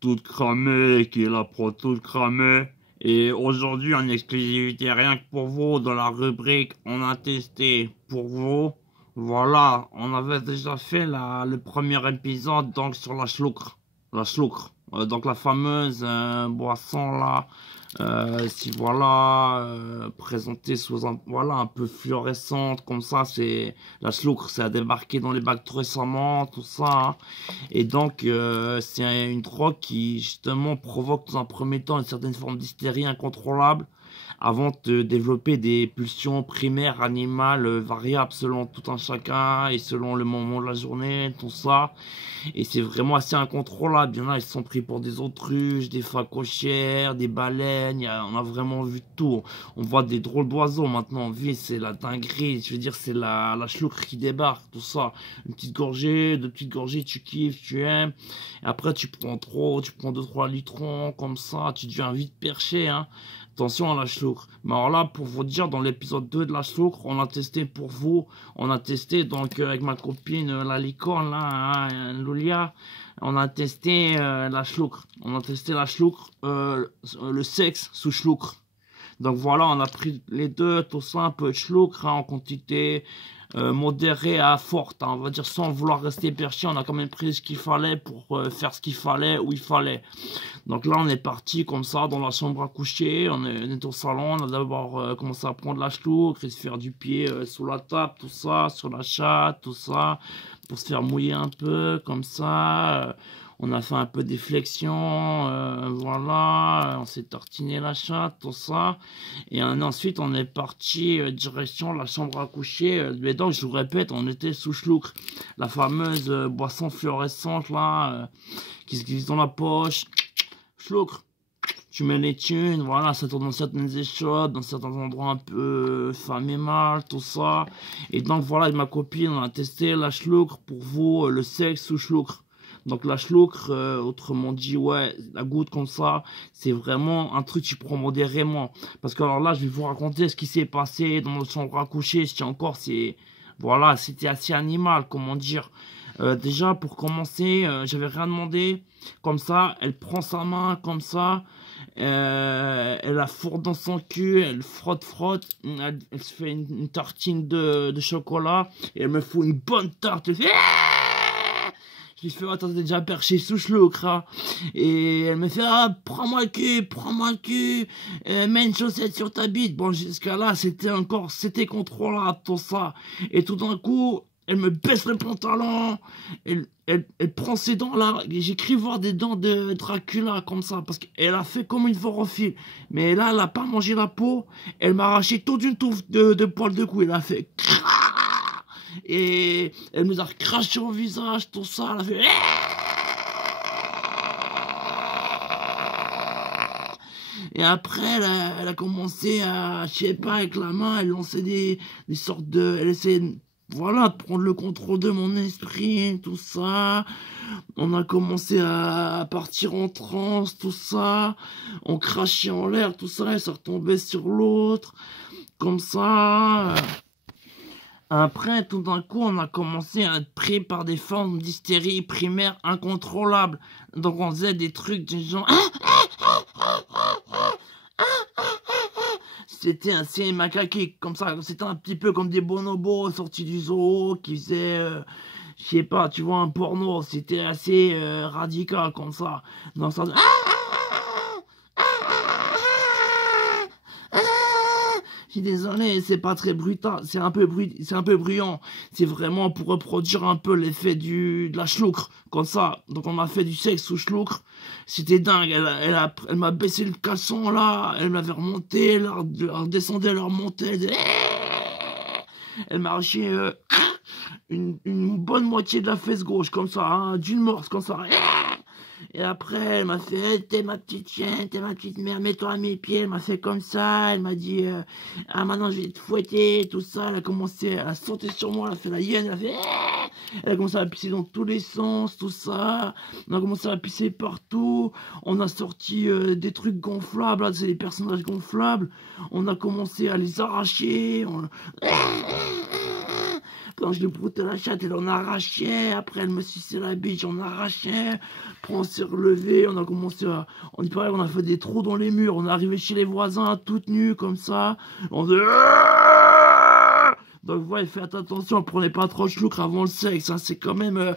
toute cramée, qui est la pro toute cramée. Et aujourd'hui, en exclusivité, rien que pour vous, dans la rubrique on a testé pour vous. Voilà, on avait déjà fait le premier épisode donc sur la chloucre. La chloucre. Donc la fameuse boisson là. Si voilà, présentée sous un, voilà, un peu fluorescente comme ça, c'est la chloucre, ça a débarqué dans les bacs tout récemment, tout ça, hein. Et donc c'est une drogue qui justement provoque dans un premier temps une certaine forme d'hystérie incontrôlable avant de développer des pulsions primaires animales variables selon tout un chacun et selon le moment de la journée, tout ça. Et c'est vraiment assez incontrôlable. Il y en a, ils se sont pris pour des autruches, des phacochères, des baleines. On a vraiment vu tout. On voit des drôles d'oiseaux maintenant en vie. C'est la dinguerie. Je veux dire, c'est la chloucre qui débarque, tout ça. Une petite gorgée, deux petites gorgées, tu kiffes, tu aimes. Et après, tu prends trop, tu prends 2-3 litrons, comme ça. Tu deviens vite perché, hein. Attention à la chloucre. Mais alors là, pour vous dire, dans l'épisode 2 de la chloucre, on a testé pour vous. On a testé donc avec ma copine, la licorne, là, hein, Lulia. On a testé la chloucre. On a testé la chloucre, le sexe sous chloucre. Donc voilà, on a pris les deux, tout ça, un peu de chloucre, hein, en quantité modérée à forte, hein, on va dire sans vouloir rester perché, on a quand même pris ce qu'il fallait pour faire ce qu'il fallait, où il fallait. Donc là, on est parti comme ça dans la chambre à coucher, on est au salon, on a d'abord commencé à prendre la chloucre et se faire du pied sous la table, tout ça, sur la chatte, tout ça, pour se faire mouiller un peu, comme ça. On a fait un peu des flexions, voilà, on s'est tartiné la chatte, tout ça. Et ensuite, on est parti direction la chambre à coucher. Mais donc, je vous répète, on était sous chloucre. La fameuse boisson fluorescente, là, qui se glisse dans la poche. Chloucre. Tu mets les thunes, voilà, ça tourne dans certaines échoppes, dans certains endroits un peu fameux mal, tout ça. Et donc, voilà, avec ma copine, on a testé la chloucre pour vous, le sexe sous chloucre. Donc la chloucre, autrement dit, ouais, la goutte comme ça, c'est vraiment un truc que tu prends modérément. Parce que alors là, je vais vous raconter ce qui s'est passé dans notre chambre à coucher. Si encore, c'est, voilà, c'était assez animal, comment dire. Déjà, pour commencer, j'avais rien demandé. Comme ça, elle prend sa main, comme ça. Elle la fourre dans son cul, elle frotte. Elle se fait une tartine de chocolat. Et elle me fout une bonne tarte. Elle fait... Je lui fais, attends, t'es déjà perché sous chloucre, hein. Et elle me fait, ah, prends-moi le cul, mets une chaussette sur ta bite. Bon, jusqu'à là, c'était contrôlable, tout ça. Et tout d'un coup, elle me baisse le pantalon, elle prend ses dents là, j'ai cru voir des dents de Dracula comme ça, parce qu'elle a fait comme une vorophile. Mais là, elle a pas mangé la peau, elle m'a arraché toute une touffe de poils de cou, elle a fait... Et elle nous a craché au visage, tout ça, elle a fait... Et après, elle a commencé à, je sais pas, avec la main, elle lançait des sortes de... Elle essayait, voilà, de prendre le contrôle de mon esprit, tout ça. On a commencé à partir en transe, tout ça. On crachait en l'air, tout ça, et ça retombait sur l'autre. Comme ça... Après, tout d'un coup, on a commencé à être pris par des formes d'hystérie primaire incontrôlables. Donc, on faisait des trucs du genre... C'était assez macaquique, comme ça. C'était un petit peu comme des bonobos sortis du zoo qui faisaient... je sais pas, tu vois, un porno. C'était assez radical, comme ça. Donc, ça... Je suis désolé, c'est pas très brutal, c'est un peu bruyant. C'est vraiment pour reproduire un peu l'effet de la chloucre, comme ça. Donc on a fait du sexe sous chloucre. C'était dingue, elle m'a baissé le caleçon là, elle m'avait remonté, elle redescendait, elle remontait. Elle m'a arraché une bonne moitié de la fesse gauche, comme ça, hein, d'une morse, comme ça. Et après, elle m'a fait, t'es ma petite chienne, t'es ma petite mère, mets-toi à mes pieds. Elle m'a fait comme ça, elle m'a dit, ah maintenant je vais te fouetter, tout ça. Elle a commencé, elle a sauté sur moi, elle a fait la hyène, elle a fait, elle a commencé à pisser dans tous les sens, tout ça. On a commencé à pisser partout. On a sorti des trucs gonflables, là, c'est des personnages gonflables. On a commencé à les arracher. putain, je lui broutais la chatte, elle en arrachait. Après, elle me suçait la bite, j'en arrachais. Après, on s'est relevé, on a commencé à... On y parlait, on a fait des trous dans les murs. On est arrivé chez les voisins, toutes nues, comme ça. On faisait... Donc, ouais, faites attention, prenez pas trop de choucre avant le sexe, hein, c'est quand même...